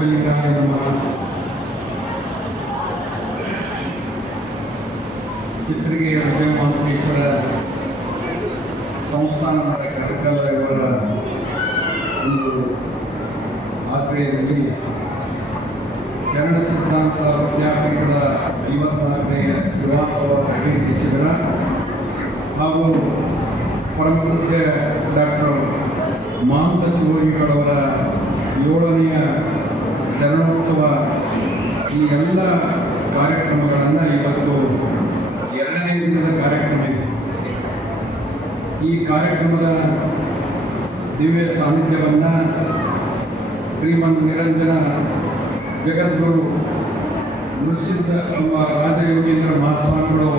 ಬಸವಲಿಂಗಾಯ ನಮಃ ಚಿತ್ರಿಗೆ ವಿಜಯ ಮಹಾಂತೇಶ್ವರ ಸಂಸ್ಥಾನ ಮಠ ಕರಕಲ ಇವರ ಒಂದು ಆಶ್ರಯದಲ್ಲಿ ಶರಣ ಸಿದ್ಧಾಂತ ವಿದ್ಯಾಪೀಠದ ಐವತ್ನಾಲ್ಕನೆಯ ಶಿವಾನುಭವ ತರಬೇತಿ ಶಿಬಿರ ಹಾಗೂ ಪರಮಪೂಜ್ಯ ಡಾಕ್ಟರ್ ಮಹಾಂತ ಶಿವಯೋಗಿಗಳವರ ಏಳನೆಯ ಶರಣೋತ್ಸವ ಈ ಎಲ್ಲ ಕಾರ್ಯಕ್ರಮಗಳನ್ನು ಇವತ್ತು ಎರಡನೇ ದಿನದ ಕಾರ್ಯಕ್ರಮ ಇದೆ. ಈ ಕಾರ್ಯಕ್ರಮದ ದಿವ್ಯ ಸಾನ್ನಿಧ್ಯವನ್ನು ಶ್ರೀಮನ್ ನಿರಂಜನ ಜಗದ್ಗುರು ನೃಸಿದ್ಧ ರಾಜಯೋಗೀಂದ್ರ ಮಹಾಸ್ವಾಮಿಗಳು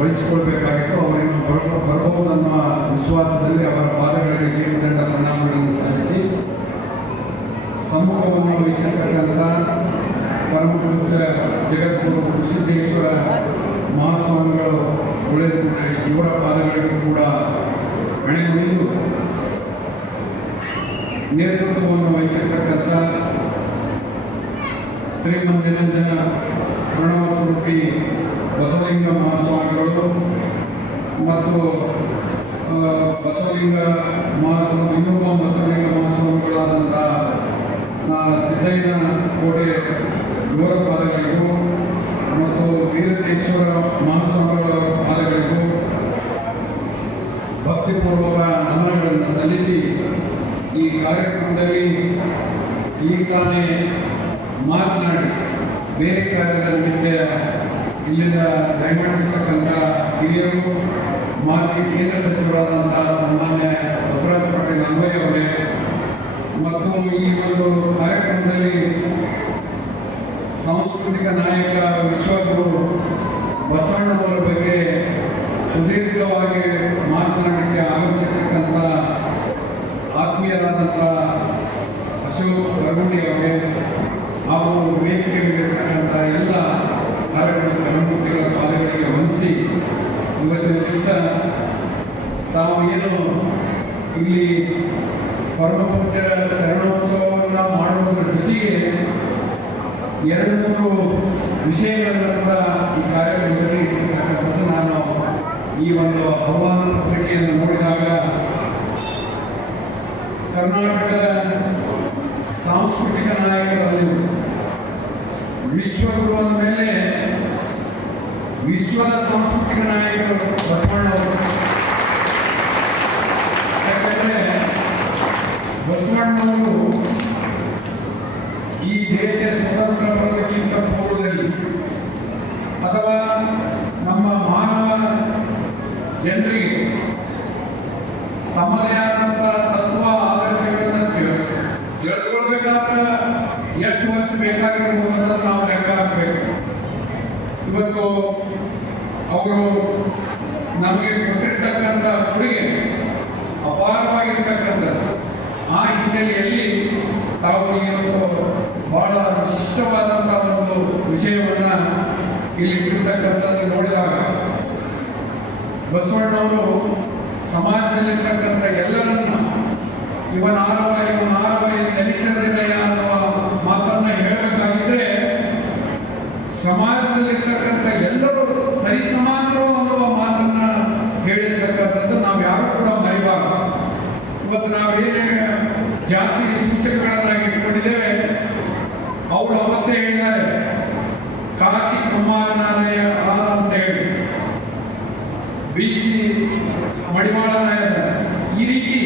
ವಹಿಸಿಕೊಳ್ಬೇಕಾಗಿತ್ತು. ಅವರೇನು ಬರ ಬರಬಹುದನ್ನುವ ವಿಶ್ವಾಸದಲ್ಲಿ ಅವರ ಪಾದಗಳಿಗೆ ಕೀರ್ತಿದಂಡ ಪ್ರಣಾಮಗಳನ್ನು ಸಲ್ಲಿಸಿ ಸಮ್ಮುಖವನ್ನು ವಹಿಸಿರ್ತಕ್ಕಂಥ ಪರಮಪೂಜ್ಯ ಜಗದ್ಗುರು ಸಿದ್ದೇಶ್ವರ ಮಹಾಸ್ವಾಮಿಗಳು ಉಳಿದ ಇವರ ಪಾದಗಳಿಗೂ ಕೂಡ ಮಣೆ ಮುರಿದು ನೇತೃತ್ವವನ್ನು ವಹಿಸಿರ್ತಕ್ಕಂಥ ಶ್ರೀಮಂದಿರಂಜನ ಪ್ರಣವ ಸ್ವರೂಪಿ ಬಸವಲಿಂಗ ಮಹಾಸ್ವಾಮಿಗಳು ಮತ್ತು ಬಸವಲಿಂಗ ಮಹಾಸ್ವಾಮಿ, ಇನ್ನೊಬ್ಬ ಬಸವಲಿಂಗ ಮಹಾಸ್ವಾಮಿಗಳಾದಂಥ ಸಿದ್ದಯ್ಯನ ಕೋಟೆ ಪಾದಗಳಿಗೂ ಮತ್ತು ವೀರಕೇಶ್ವರ ಮಹಾಸ್ವಾಮಿಗಳ ಪಾದಗಳಿಗೂ ಭಕ್ತಿಪೂರ್ವಕ ನಮನಗಳನ್ನು ಸಲ್ಲಿಸಿ ಈ ಕಾರ್ಯಕ್ರಮದಲ್ಲಿ ಈ ತಾನೇ ಮಾತನಾಡಿ ಬೇರೆ ಕಾರ್ಯದ ನಿಮಿತ್ತ ಇಲ್ಲಿಂದ ದಯಮಾಡಿಸಿರ್ತಕ್ಕಂಥ ಹಿರಿಯರು ಮಾಜಿ ಕೇಂದ್ರ ಸಚಿವರಾದಂತಹ ಸನ್ಮಾನ್ಯ ಬಸವರಾಜ ಪಾಟೀಲ್ ಅನ್ವಯ್ ಅವರೇ ಮತ್ತು ಈ ಒಂದು ಕಾರ್ಯಕ್ರಮದಲ್ಲಿ ಸಾಂಸ್ಕೃತಿಕ ನಾಯಕ ವಿಶ್ವಗುರು ಬಸವಣ್ಣನವರ ಬಗ್ಗೆ ಸುದೀರ್ಘವಾಗಿ ಮಾತನಾಡಲಿಕ್ಕೆ ಆಗಮಿಸಿರ್ತಕ್ಕಂಥ ಆತ್ಮೀಯರಾದಂಥ ಅಶೋಕ್ ರಘುಂಡಿ ಅವರೇ ಹಾಗೂ ವೇದಿಕೆಯಲ್ಲಿರ್ತಕ್ಕಂಥ ಎಲ್ಲ ಕಾರ್ಯಕ್ರಮ ಸನ್ಮೂರ್ತಿಗಳ ಪಾದಗಳಿಗೆ ವಂದಿಸಿ ಇವತ್ತಿನ ದಿವಸ ತಾವು ಏನು ಇಲ್ಲಿ ಪರಮಪೂಜ್ಯರ ಶರಣೋತ್ಸವವನ್ನು ಮಾಡುವುದರ ಜೊತೆಗೆ ಎರಡು ಮೂರು ವಿಷಯಗಳನ್ನು ಕೂಡ ಈ ಕಾರ್ಯಕ್ರಮದಲ್ಲಿ ಇಟ್ಟಿರ್ತಕ್ಕಂಥದ್ದು. ನಾನು ಈ ಒಂದು ಆಹ್ವಾನ ಪತ್ರಿಕೆಯನ್ನು ನೋಡಿದಾಗ ಕರ್ನಾಟಕದ ಸಾಂಸ್ಕೃತಿಕ ನಾಯಕರಲ್ಲಿ ವಿಶ್ವಗುರು ಅಂದಮೇಲೆ ವಿಶ್ವದ ಸಾಂಸ್ಕೃತಿಕ ನಾಯಕರು ಬಸವಣ್ಣವರು ಯಾಕಂದ್ರೆ ಬಸವಣ್ಣವರು ಈ ದೇಶ ಸ್ವತಂತ್ರ ಬರೋದಕ್ಕಿಂತ ಪೂರ್ವದಲ್ಲಿ ಅಥವಾ ನಮ್ಮ ಮಾನವ ಜನರಿಗೆ ತಾವು ಬಹಳ ವಿಶಿಷ್ಟವಾದಂತಹ ಒಂದು ವಿಷಯವನ್ನ ಇಲ್ಲಿ ಇಟ್ಟಿರ್ತಕ್ಕಂಥದ್ದು ನೋಡಿದಾಗ ಬಸವಣ್ಣವರು ಸಮಾಜದಲ್ಲಿರ್ತಕ್ಕಂಥ ಎಲ್ಲರನ್ನ ಇವನ ಆರವ ಇವನ ಆರವ ನೆನೆಸಲಿಲ್ಲ ಅನ್ನುವ ಮಾತನ್ನ ಹೇಳಬೇಕಾಗಿದ್ರೆ ಸಮಾಜದಲ್ಲಿರ್ತಕ್ಕಂಥ ಎಲ್ಲರೂ ಸರಿ ಸಮಾನರು ಅನ್ನುವ ಮಾತನ್ನ ಹೇಳಿರ್ತಕ್ಕಂಥದ್ದು ನಾವು ಯಾರು ಕೂಡ ಮರಿಬಾರದು. ಇವತ್ತು ನಾವೇನೇ ಜಾತಿ ಸೂಚಕಗಳನ್ನಾಗಿ ಬಿಸಿ ಮಡಿವಾಳನಾಯ ಈ ರೀತಿ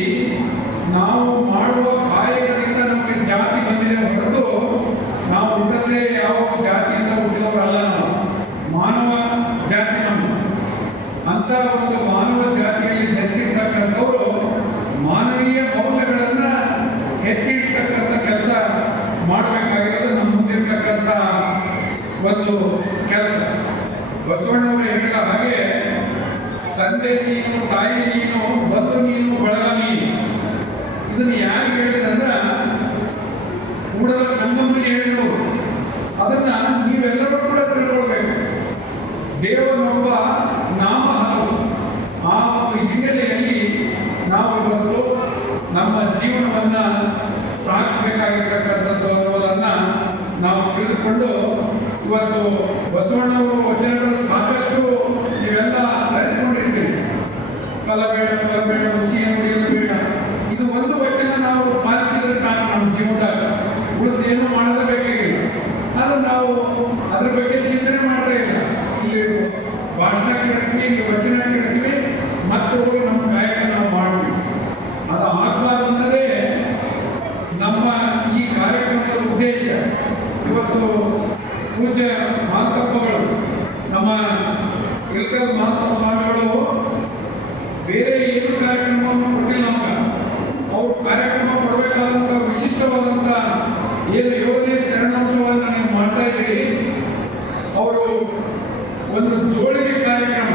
ನಾವು ಮಾಡುವ ಕಾರ್ಯಗಳಿಂದ ನಮಗೆ ಜಾತಿ ಬಂದಿದೆ ಹೊರತು ನಾವು ಹುಟ್ಟದೇ ಯಾವ ಜಾತಿಯಿಂದ ಹುಟ್ಟಿದವರಲ್ಲ ನಾವು. ಮಾನವ ಜಾತಿ ನಮ್ಮ ಅಂತ ಒಂದು ಮಾನವ ಜಾತಿಯಲ್ಲಿ ಜನಿಸಿರ್ತಕ್ಕಂಥವರು ಮಾನವೀಯ ಮೌಲ್ಯಗಳನ್ನ ಎತ್ತಿಡ್ತಕ್ಕಂಥ ಕೆಲಸ ಮಾಡಬೇಕಾಗಿರೋದು ನಮ್ಮ ಮುಂದಿರ್ತಕ್ಕಂಥ ಒಂದು ಕೆಲಸ. ಬಸವಣ್ಣವರು ಹೇಳಿದ ಹಾಗೆ ತಂದೆ ನೀನು, ತಾಯಿ ನೀನು, ಬಂಧು ನೀನು, ಬಳಗ ನೀನು. ಇದನ್ನು ಯಾರು ಹೇಳಿದ್ರಂದ್ರ ಕೂಡಲ ಸಂಗಮಲ್ಲಿ ಹೇಳಿದ್ರು. ಅದನ್ನ ನೀವೆಲ್ಲರೂ ಕೂಡ ತಿಳ್ಕೊಳ್ಬೇಕು. ದೇವನೊಬ್ಬ ನಾಮ ಹಲವು ಆ ಒಂದು ಹಿನ್ನೆಲೆಯಲ್ಲಿ ನಾವು ಇವತ್ತು ನಮ್ಮ ಜೀವನವನ್ನ ಸಾಗಿಸಬೇಕಾಗಿರ್ತಕ್ಕಂಥದ್ದು ನಾವು ತಿಳಿದುಕೊಂಡು ಇವತ್ತು ಬಸವಣ್ಣವರು ವಚನಗಳು ಸಾಕಷ್ಟು ನೀವೆಲ್ಲ ಅರಿತುಕೊಂಡಿರ್ತೀವಿ ಕಲ ಬೇಡ ಕಲ ಬೇಡ ಋಷಿಯ ಬೇಡ. ಇದು ಒಂದು ವಚನ ನಾವು ಪಾಲಿಸಿದ್ರೆ ಸಾಕು ನಮ್ಮ ಜೀವನದಾಗ ಉಳಿದೇನು ಮಾಡಲು ಬೇಕಾಗಿಲ್ಲ ನಾವು ಅದ್ರ ಬಗ್ಗೆ ಚಿಂತನೆ ಮಾಡ್ತಾ ಇಲ್ಲ. ಇಲ್ಲಿ ಭಾಷಣ ಕೇಳ್ತೀವಿ, ಇಲ್ಲಿ ವಚನ ಕೇಳ್ತೀವಿ, ಮತ್ತೆ ಹೋಗಿ ನಮ್ಮ ಕಾಯಕ ನಾವು ಮಾಡ್ತೀವಿ. ಅದು ಆಗ್ಬಾರ್ದು ಅಂದರೆ ನಮ್ಮ ಈ ಕಾರ್ಯಕ್ರಮದ ಉದ್ದೇಶ ಇವತ್ತು ಪೂಜೆ ಮಹಂತಪ್ಪಗಳು ನಮ್ಮ ಇಳಕಲ್ ಮಹಂತ ಸ್ವಾಮಿಗಳು ಬೇರೆ ಏನು ಕಾರ್ಯಕ್ರಮವನ್ನು ಕೊಟ್ಟಿಲ್ಲ ನಮಗೆ. ಅವ್ರು ಕಾರ್ಯಕ್ರಮ ಕೊಡಬೇಕಾದಂಥ ವಿಶಿಷ್ಟವಾದಂಥ ಏನು ಏಳನೇ ಶರಣೋತ್ಸವವನ್ನು ನೀವು ಮಾಡ್ತಾ ಇದ್ದೀರಿ, ಅವರು ಒಂದು ಜೋಳಿಗೆ ಕಾರ್ಯಕ್ರಮ.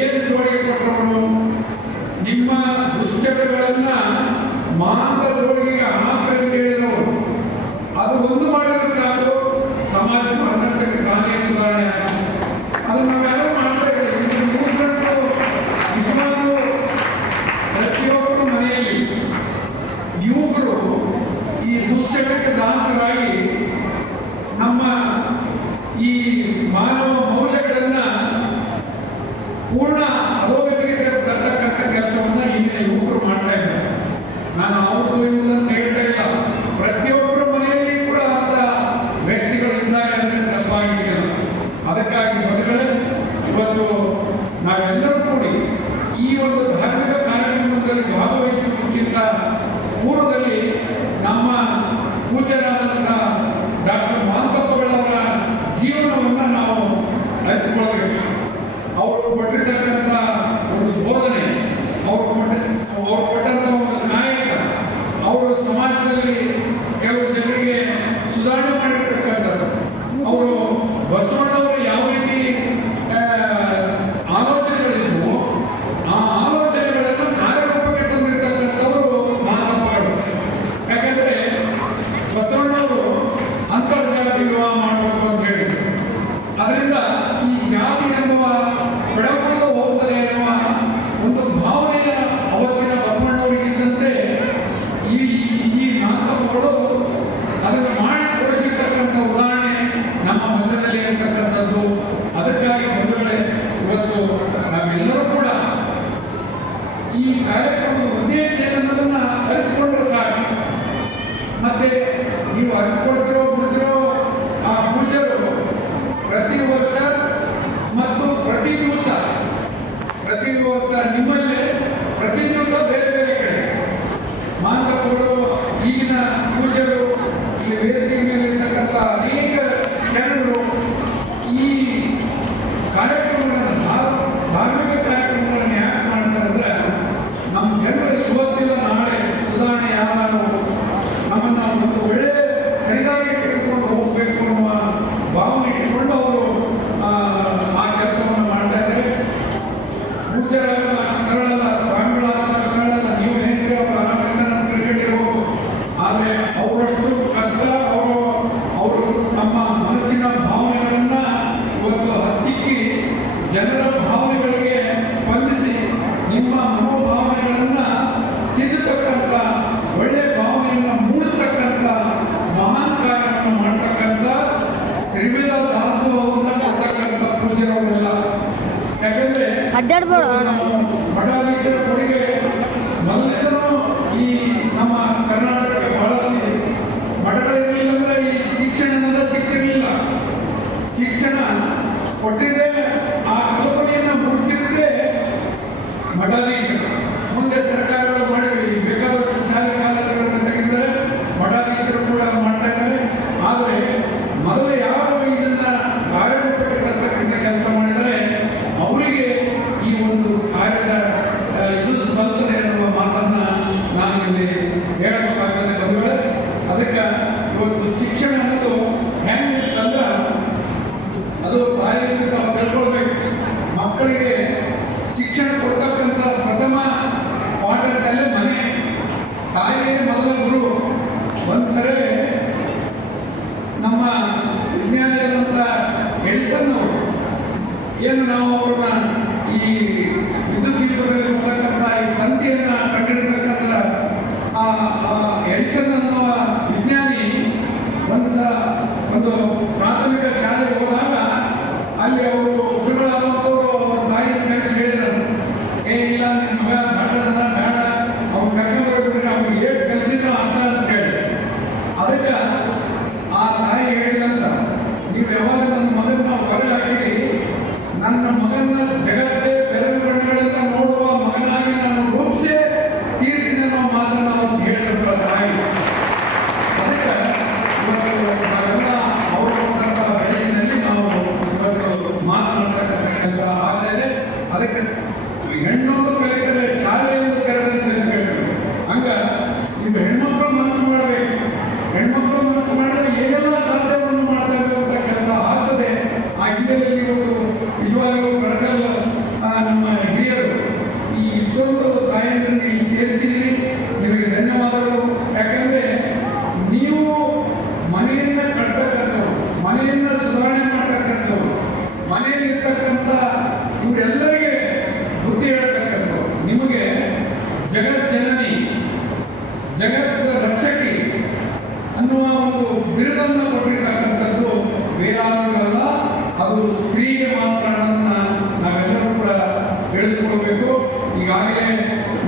ಏನು ಜೋಳಿಗೆ ಕೊಟ್ಟವರು? ನಿಮ್ಮ ದುಶ್ಚಟಗಳನ್ನು ಮಾ ಅವರು ಕೊಟ್ಟಿರ್ತಕ್ಕಂಥ અઢાવીસ E ele não aprovaram.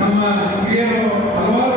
ನಮ್ಮ ಹಿರಿಯರು ಹಲವಾರು